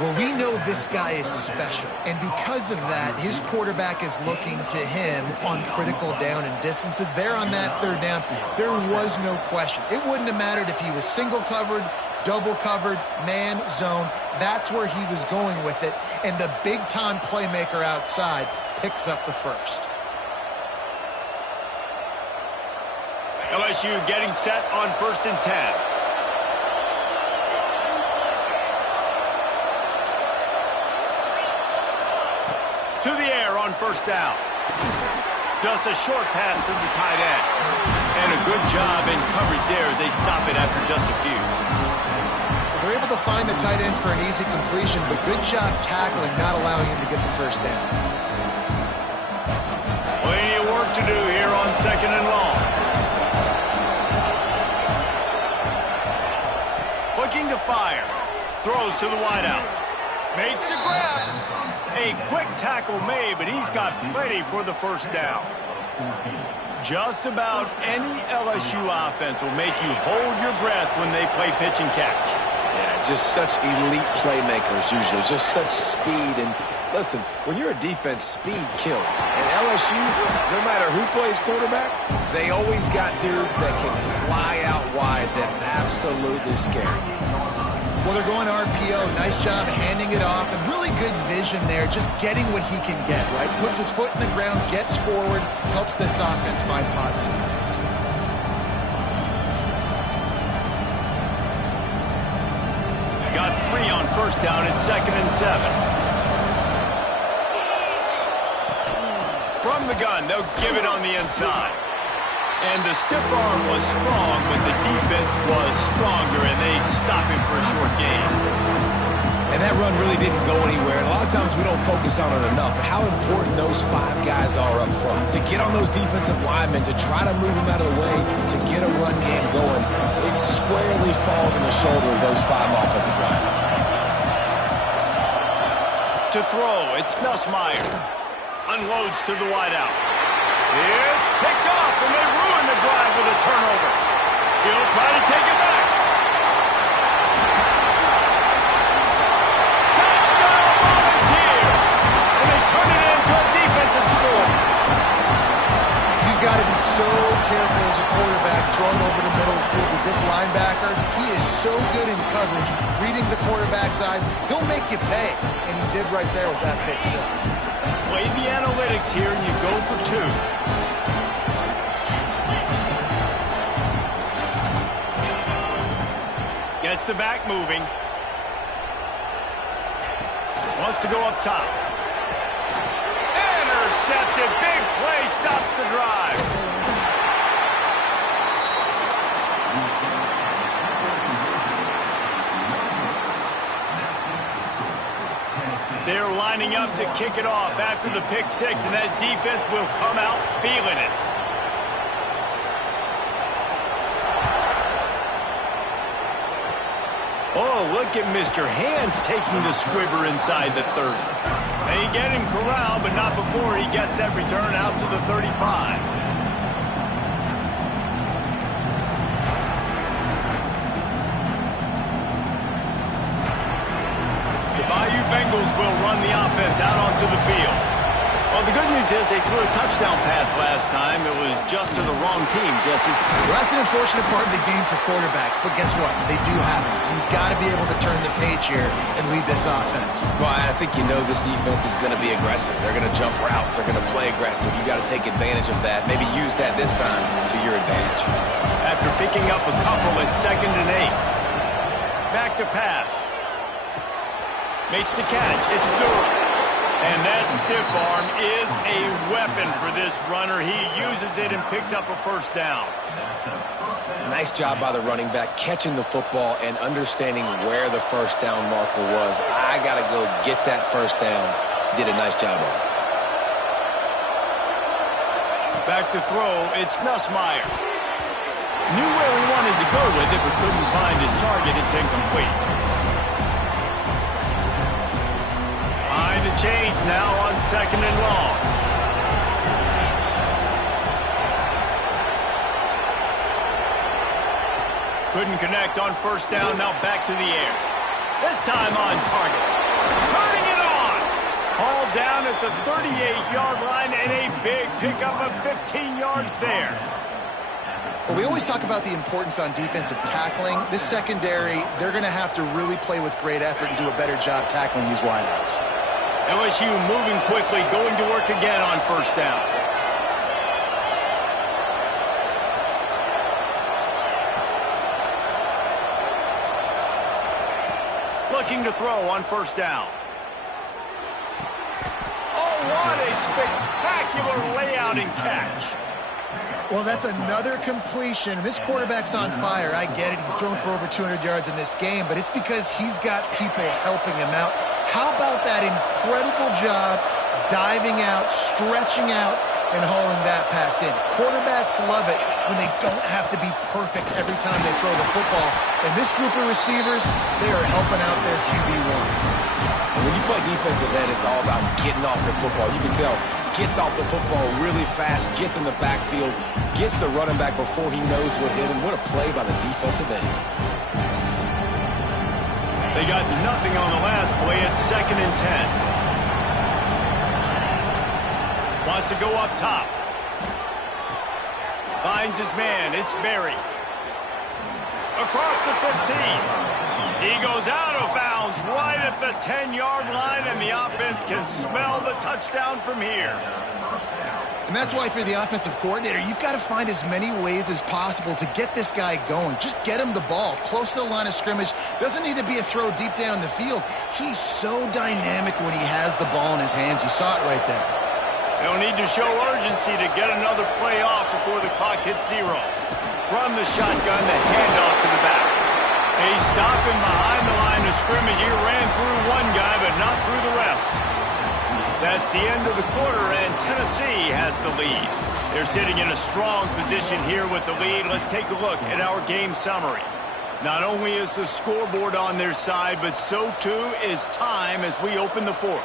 Well, we know this guy is special, and because of that, his quarterback is looking to him on critical down and distances. There on that third down, there was no question. It wouldn't have mattered if he was single covered, double covered, man, zone. That's where he was going with it, and the big-time playmaker outside picks up the first. LSU getting set on 1st and 10. To the air on 1st down. Just a short pass to the tight end. And a good job in coverage there as they stop it after just a few. They're able to find the tight end for an easy completion, but good job tackling, not allowing him to get the first down. Plenty of work to do here on 2nd and long. Looking to fire. Throws to the wideout. Makes the grab. A quick tackle made, but he's got plenty for the first down. Just about any LSU offense will make you hold your breath when they play pitch and catch. Yeah, just such elite playmakers usually, just such speed. And listen, when you're a defense, speed kills. And LSU, no matter who plays quarterback, they always got dudes that can fly out wide that absolutely scare. Well, they're going RPO. Nice job handing it off, and really good vision there, just getting what he can get, right? Puts his foot in the ground, gets forward, helps this offense find positive points. Got 3 on 1st down at 2nd and 7. From the gun, they'll give it on the inside. And the stiff arm was strong, but the defense was stronger, and they stop him for a short gain. And that run really didn't go anywhere. And a lot of times we don't focus on it enough, but how important those 5 guys are up front. To get on those defensive linemen, to try to move them out of the way, to get a run game going, it squarely falls on the shoulder of those 5 offensive linemen. To throw, it's Nussmeier. Unloads to the wideout. It's picked off, and they ruin the drive with a turnover. He'll try to take it back. Touchdown, Volunteers! And they turn it into a defensive score. You've got to be so careful as a quarterback throwing over the middle of the field with this linebacker. He is so good in coverage, reading the quarterback's eyes. He'll make you pay, and he did right there with that pick 6. Play the analytics here, and you go for 2. Gets the back moving. Wants to go up top. Intercepted. Big play stops the drive. They're lining up to kick it off after the pick 6, and that defense will come out feeling it. Oh, look at Mr. Hands taking the squibber inside the 30. They get him corralled, but not before he gets that return out to the 35. The Bayou Bengals will run the offense out onto the field. Well, the good news is they threw a touchdown pass last time. It was just to the wrong team, Jesse. Well, that's an unfortunate part of the game for quarterbacks, but guess what? They do have it, so you've got to be able to turn the page here and lead this offense. Well, I think you know this defense is going to be aggressive. They're going to jump routes. They're going to play aggressive. You got to take advantage of that. Maybe use that this time to your advantage. After picking up a couple at 2nd and 8. Back to pass. Makes the catch. It's Durham. And that stiff arm is a weapon for this runner. He uses it and picks up a first down. Nice job by the running back, catching the football and understanding where the first down marker was. I got to go get that first down. Did a nice job of it. Back to throw, it's Nussmeier. Knew where he wanted to go with it, but couldn't find his target. It's incomplete. Behind the chains now on 2nd and long. Couldn't connect on first down, now back to the air. This time on target. Turning it on! Hauled down at the 38-yard line and a big pickup of 15 yards there. Well, we always talk about the importance on defensive tackling. This secondary, they're going to have to really play with great effort and do a better job tackling these wideouts. LSU moving quickly, going to work again on first down. Looking to throw on first down. Oh, what a spectacular layout and catch. Well, that's another completion. This quarterback's on fire. I get it. He's thrown for over 200 yards in this game, but it's because he's got people helping him out. How about that incredible job diving out, stretching out, and hauling that pass in? Quarterbacks love it when they don't have to be perfect every time they throw the football. And this group of receivers, they are helping out their QB1. And when you play defensive end, it's all about getting off the football. You can tell, gets off the football really fast, gets in the backfield, gets the running back before he knows what hit him. What a play by the defensive end. They got nothing on the last play. It's 2nd and 10. Wants to go up top. Finds his man. It's Berry. Across the 15. He goes out of bounds right at the 10-yard line, and the offense can smell the touchdown from here. And that's why, for the offensive coordinator, you've got to find as many ways as possible to get this guy going. Just get him the ball close to the line of scrimmage. Doesn't need to be a throw deep down the field. He's so dynamic when he has the ball in his hands. You saw it right there. They'll need to show urgency to get another play off before the clock hits 0. From the shotgun, the handoff to the back. They stop him behind the line of scrimmage. He ran through one guy, but not through the rest. That's the end of the quarter, and Tennessee has the lead. They're sitting in a strong position here with the lead. Let's take a look at our game summary. Not only is the scoreboard on their side, but so too is time as we open the 4th.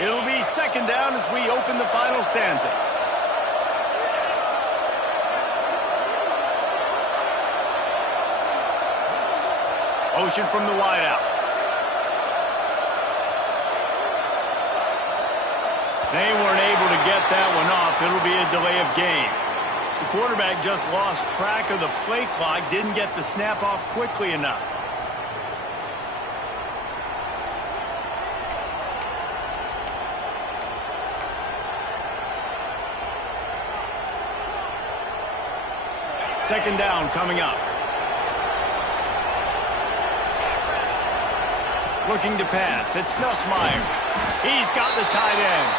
It'll be 2nd down as we open the final stanza. Motion from the wideout. They weren't able to get that one off. It'll be a delay of game. The quarterback just lost track of the play clock, didn't get the snap off quickly enough. Second down coming up. Looking to pass. It's Nussmeier. He's got the tight end.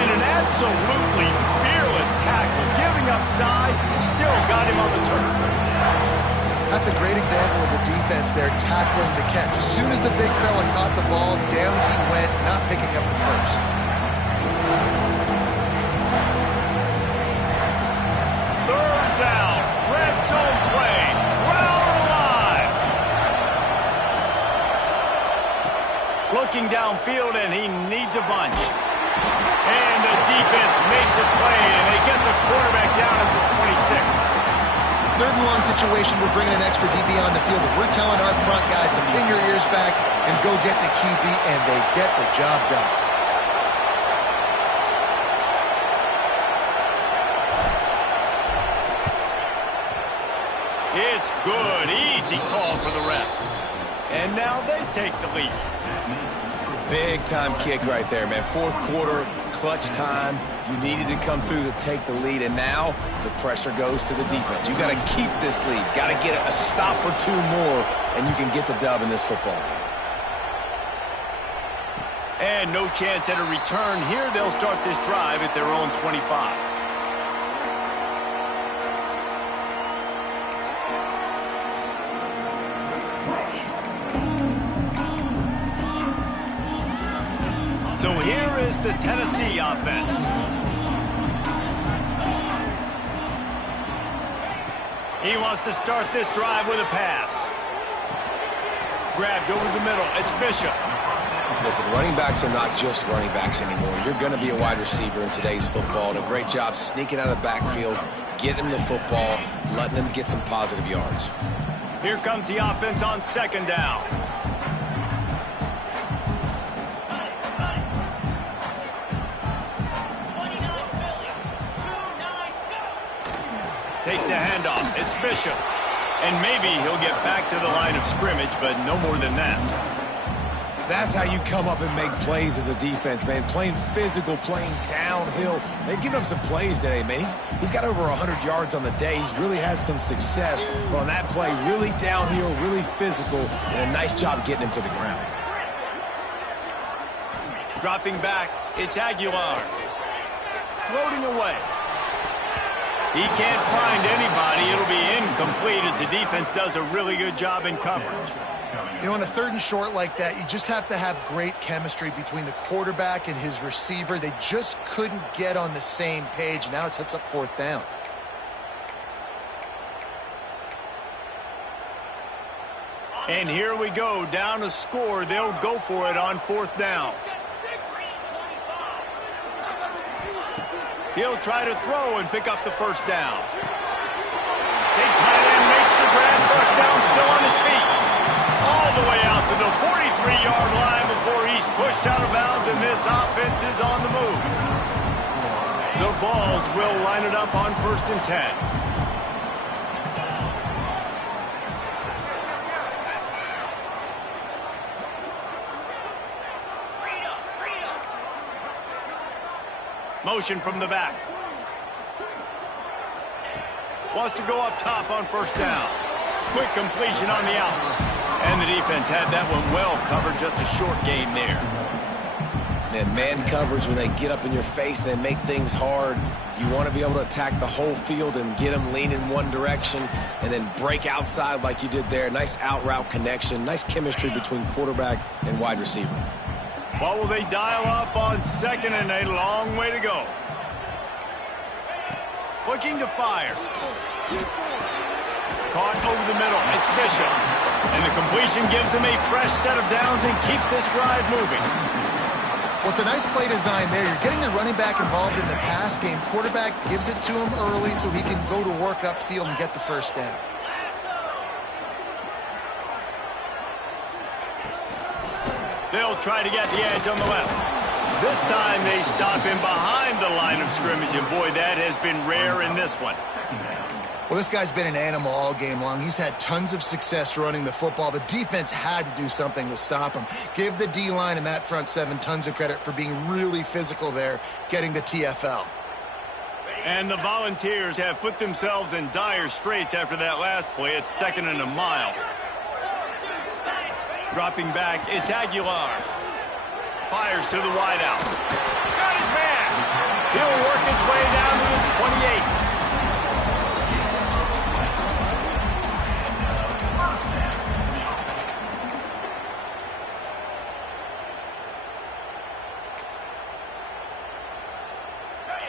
And an absolutely fearless tackle. Giving up size, still got him on the turf. That's a great example of the defense there tackling the catch. As soon as the big fella caught the ball, down he went, not picking up the first. Third down. Red zone play. Crowd alive. Looking downfield, and he needs a bunch. And the defense makes a play, and they get the quarterback down at the 26. 3rd and 1 situation, we're bringing an extra DB on the field. We're telling our front guys to pin your ears back and go get the QB, and they get the job done. It's good. Easy call for the refs. And now they take the lead. Big time kick right there, man. 4th quarter, clutch time. You needed to come through to take the lead, and now the pressure goes to the defense. You got to keep this lead. Got to get a stop or 2 more, and you can get the dub in this football game. And no chance at a return here. They'll start this drive at their own 25. So here is the Tennessee offense. He wants to start this drive with a pass. Grabbed over the middle. It's Bishop. Listen, running backs are not just running backs anymore. You're going to be a wide receiver in today's football. And a great job sneaking out of the backfield, getting him the football, letting him get some positive yards. Here comes the offense on second down. Takes the handoff. It's Bishop. And maybe he'll get back to the line of scrimmage, but no more than that. That's how you come up and make plays as a defense, man. Playing physical, playing downhill. They've given him some plays today, man. He's got over 100 yards on the day. He's really had some success. But on that play, really downhill, really physical, and a nice job getting him to the ground. Dropping back, it's Aguilar. Floating away. He can't find anybody. It'll be incomplete as the defense does a really good job in coverage. You know, on a 3rd and short like that, you just have to have great chemistry between the quarterback and his receiver. They just couldn't get on the same page. Now it sets up 4th down. And here we go, down a score. They'll go for it on 4th down. He'll try to throw and pick up the 1st down. Big tight end makes the grab. 1st down, still on his feet. All the way out to the 43-yard line before he's pushed out of bounds, and this offense is on the move. The Vols will line it up on 1st and 10. Motion from the back. Wants to go up top on 1st down. Quick completion on the out. And the defense had that one well covered. Just a short game there. Man coverage, when they get up in your face, they make things hard. You want to be able to attack the whole field and get them lean in one direction and then break outside like you did there. Nice out route connection. Nice chemistry between quarterback and wide receiver. What will they dial up on 2nd and a long way to go? Looking to fire. Caught over the middle. It's Bishop. And the completion gives him a fresh set of downs and keeps this drive moving. Well, it's a nice play design there. You're getting the running back involved in the pass game. Quarterback gives it to him early so he can go to work upfield and get the 1st down. They'll try to get the edge on the left. This time they stop him behind the line of scrimmage, and boy, that has been rare in this one. Well, this guy's been an animal all game long. He's had tons of success running the football. The defense had to do something to stop him. Give the D-line and that front 7 tons of credit for being really physical there, getting the TFL. And the Volunteers have put themselves in dire straits after that last play. It's 2nd and a mile. Dropping back, it's Aguilar. Fires to the wideout. Got his man. He'll work his way down to the 28.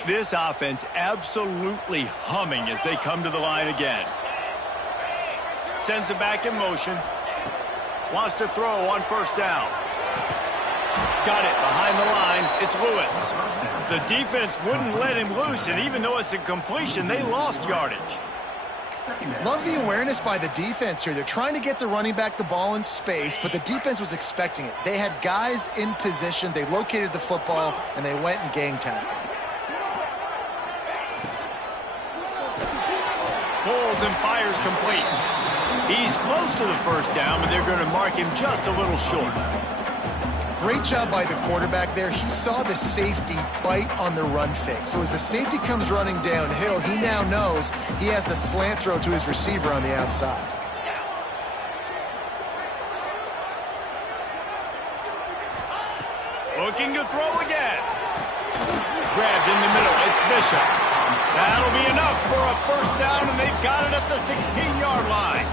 This offense absolutely humming as they come to the line again. Sends it back in motion. Wants to throw on 1st down. Got it behind the line. It's Lewis. The defense wouldn't let him loose, and even though it's a completion, they lost yardage. Love the awareness by the defense here. They're trying to get the running back the ball in space, but the defense was expecting it. They had guys in position. They located the football, and they went and gang tackled. Pulls and fires complete. He's close to the 1st down, but they're going to mark him just a little short. Great job by the quarterback there. He saw the safety bite on the run fake. So as the safety comes running downhill, he now knows he has the slant throw to his receiver on the outside. Looking to throw again. Grabbed in the middle. It's Bishop. That'll be enough for a 1st down, and they've got it at the 16-yard line.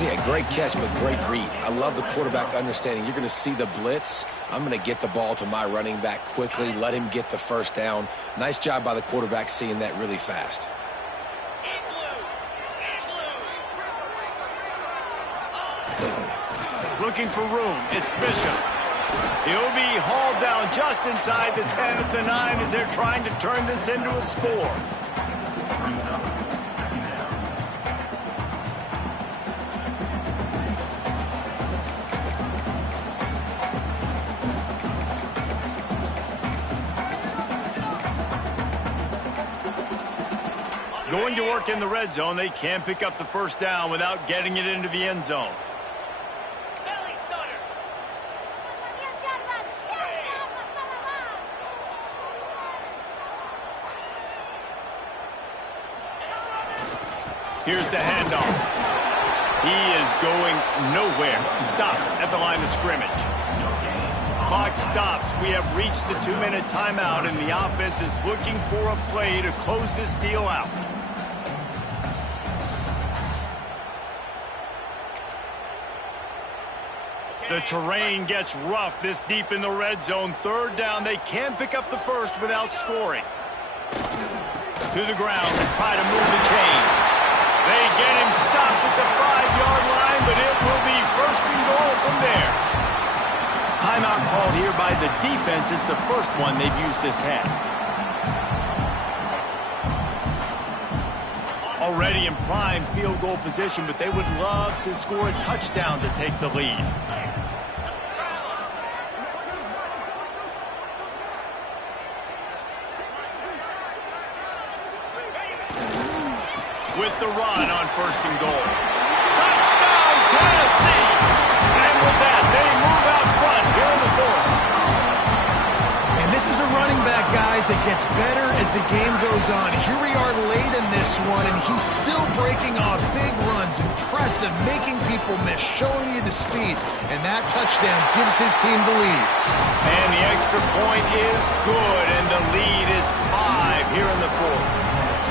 Yeah, great catch, but great read. I love the quarterback understanding. You're going to see the blitz. I'm going to get the ball to my running back quickly, let him get the 1st down. Nice job by the quarterback seeing that really fast. Looking for room. It's Bishop. He'll be hauled down just inside the 10 at the 9 as they're trying to turn this into a score. Going to work in the red zone, they can't pick up the first down without getting it into the end zone. Here's the handoff. He is going nowhere. Stop at the line of scrimmage. Clock stops. We have reached the 2-minute timeout, and the offense is looking for a play to close this deal out. The terrain gets rough this deep in the red zone. Third down. They can pick up the first without scoring. To the ground to try to move the chains. They get him stopped at the 5-yard line, but it will be first and goal from there. Timeout called here by the defense. It's the first one they've used this half. Already in prime field goal position, but they would love to score a touchdown to take the lead. With the run on first and goal. Touchdown, Tennessee! And with that, they move out front here in the fourth. And this is a running back, guys, that gets better as the game goes on. Here we are late in this one, and he's still breaking off big runs. Impressive, making people miss, showing you the speed. And that touchdown gives his team the lead. And the extra point is good, and the lead is 5 here in the fourth.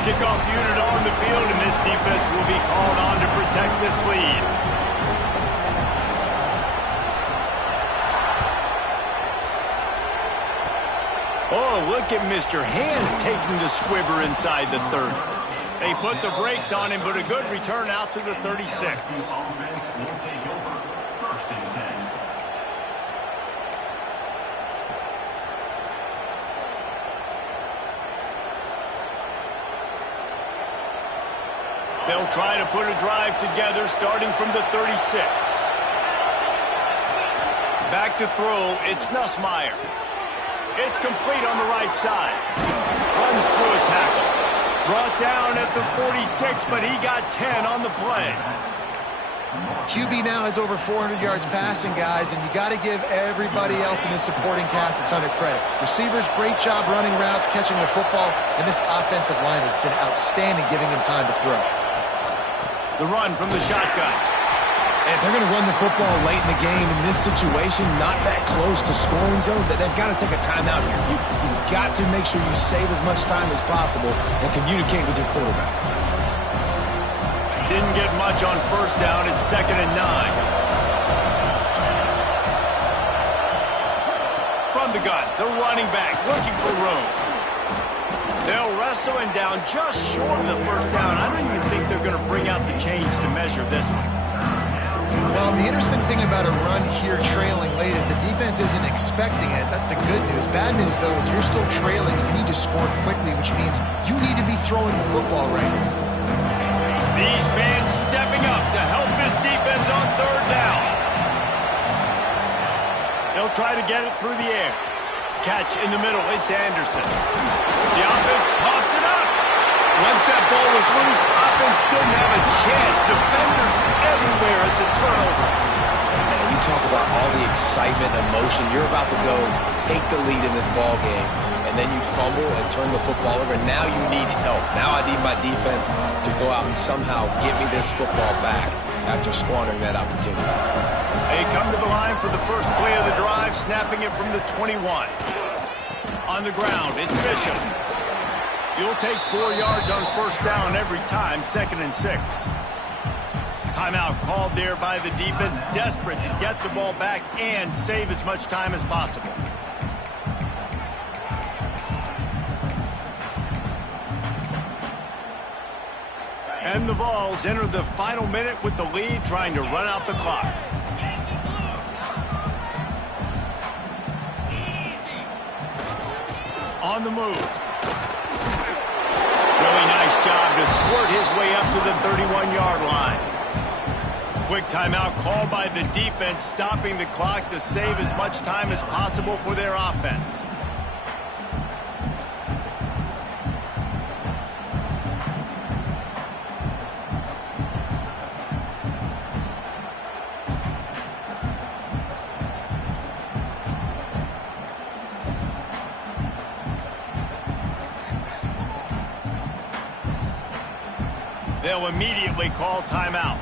Kickoff unit on the field, and this defense will be called on to protect this lead. Oh, look at Mr. Hands taking the squibber inside the 30. They put the brakes on him, but a good return out to the 36. They'll try to put a drive together starting from the 36. Back to throw, it's Nussmeier. It's complete on the right side. Runs through a tackle. Brought down at the 46, but he got 10 on the play. QB now has over 400 yards passing, guys, and you got to give everybody else in his supporting cast a ton of credit. Receivers, great job running routes, catching the football, and this offensive line has been outstanding, giving him time to throw. The run from the shotgun. And if they're going to run the football late in the game in this situation, not that close to scoring zone, they've got to take a timeout here. You've got to make sure you save as much time as possible and communicate with your quarterback. Didn't get much on first down. It's 2nd and 9. From the gun, the running back looking for room. They'll wrestle him down just short of the first down. I don't even think they're going to bring out the chains to measure this one. Well, the interesting thing about a run here trailing late is the defense isn't expecting it. That's the good news. Bad news, though, is you're still trailing. You need to score quickly, which means you need to be throwing the football right now. These fans stepping up to help this defense on third down. They'll try to get it through the air. Catch in the middle, it's Anderson. The offense coughs it up. Once that ball was loose, offense didn't have a chance. Defenders everywhere. It's a turnover. Man, you talk about all the excitement, emotion. You're about to go take the lead in this ball game, and then you fumble and turn the football over. Now you need help. Now I need my defense to go out and somehow get me this football back after squandering that opportunity. They come to the line for the first play of the drive, snapping it from the 21. On the ground, it's Bishop. You'll take 4 yards on first down every time, 2nd and 6. Timeout called there by the defense, desperate to get the ball back and save as much time as possible. And the Vols enter the final minute with the lead, trying to run out the clock. On the move. Really nice job to squirt his way up to the 31-yard line. Quick timeout called by the defense, stopping the clock to save as much time as possible for their offense. They'll immediately call timeout.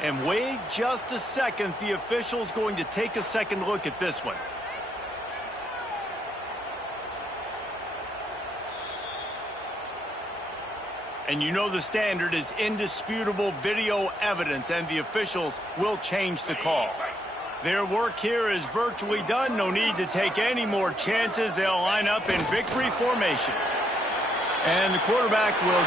And wait just a second. The official's going to take a second look at this one. And you know the standard is indisputable video evidence, and the officials will change the call. Their work here is virtually done. No need to take any more chances. They'll line up in victory formation. And the quarterback will